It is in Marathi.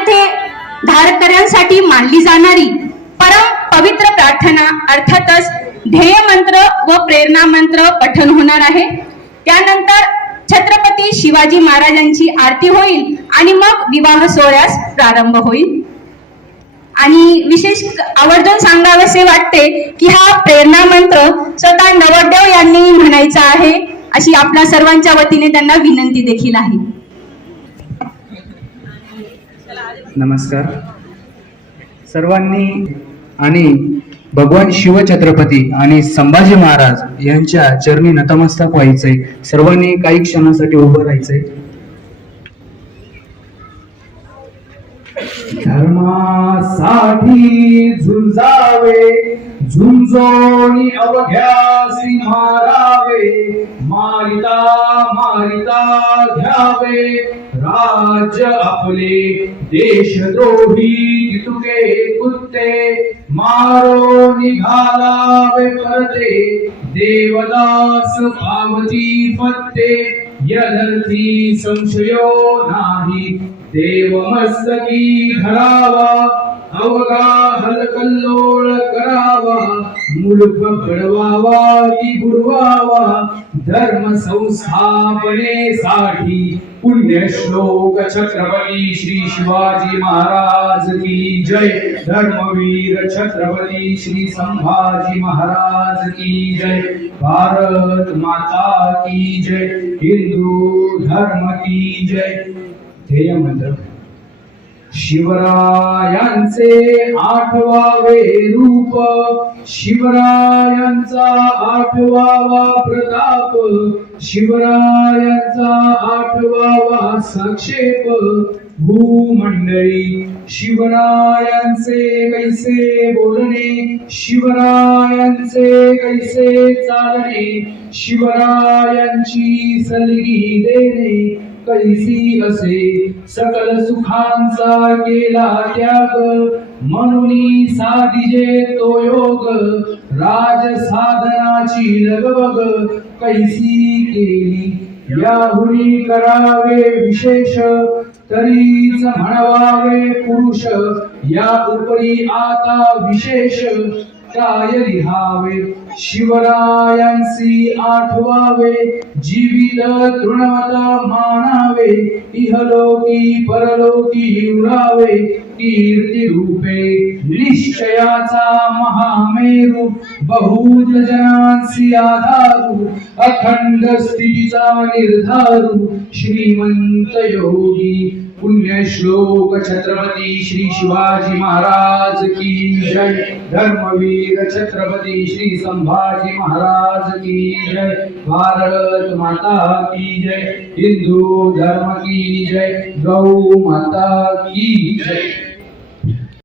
येथे धारकऱ्यांसाठी मानली जाणारी परम पवित्र प्रार्थना अर्थातच ध्येय मंत्र व प्रेरणा मंत्र पठन होणार आहे. त्यानंतर छत्रपती शिवाजी महाराजांची आरती होईल आणि मग विवाह सोहळ्यास प्रारंभ होईल. आणि विशेष आवर्जून सांगावेसे वाटते की हा प्रेरणा मंत्र स्वतः नवोदेव यांनी म्हणायचा आहे अशी आपल्या सर्वांच्या वतीने त्यांना विनंती देखील आहे. नमस्कार. सर्वांनी आणि भगवान शिवछत्रपती आणि संभाजी महाराज यांच्या चरणी नतमस्तक व्हायचंय. सर्वांनी काही क्षणासाठी उभं राहायचंय. धर्मासाठी झुंजावे. झुंजोनी अवघ्यासी मारावे मारिता मारिता घ्यावे. राज्य आपले देशद्रोही तुके कुत्ते मारो निघालावे परते. देवदास पावती फत्ते यदर्थी संशयो नाही. देवमस्तकी धरावा. अवगा मुलुक घडवावा की बुडवावा? धर्म संस्थापनेसाठी पुण्यश्लोक छत्रपती श्री शिवाजी महाराज की जय. धर्मवीर छत्रपती श्री संभाजी महाराज की जय. भारत माता की जय. हिंदू धर्म की जय. ध्येय मंत्र. शिवरायांचे आठवावे रूप. शिवरायांचा आठवावा प्रताप. शिवरायांचा आठवावा संक्षेप. भूमंडळी शिवरायांचे कैसे बोलणे? शिवरायांचे कैसे चालणे? शिवरायांची सलगी देणे. कैसी असे सकल सुखांचा केला त्याग. म्हणून साधिजे तो योग राज साधनाची लगबग. कैसी केली याहुनी करावे विशेष. तरीच म्हणवावे पुरुष या उपरी आता विशेष. काय लिहावे. शिवरायांसी आठवावे. जीवित तृणवता मानावे. इहलोकी परलोकी उरावे. कीर्ती रूपे निश्चयाचा महामेरू बहुज जनांसी आधारू अखंड स्थितीचा निर्धारू श्रीमंत योगी पुण्य श्लोक छत्रपती श्री शिवाजी महाराज की जय. धर्मवीर छत्रपती श्री संभाजी महाराज की जय. भारत माता की जय. हिंदू धर्म की जय. गौ माता की जय.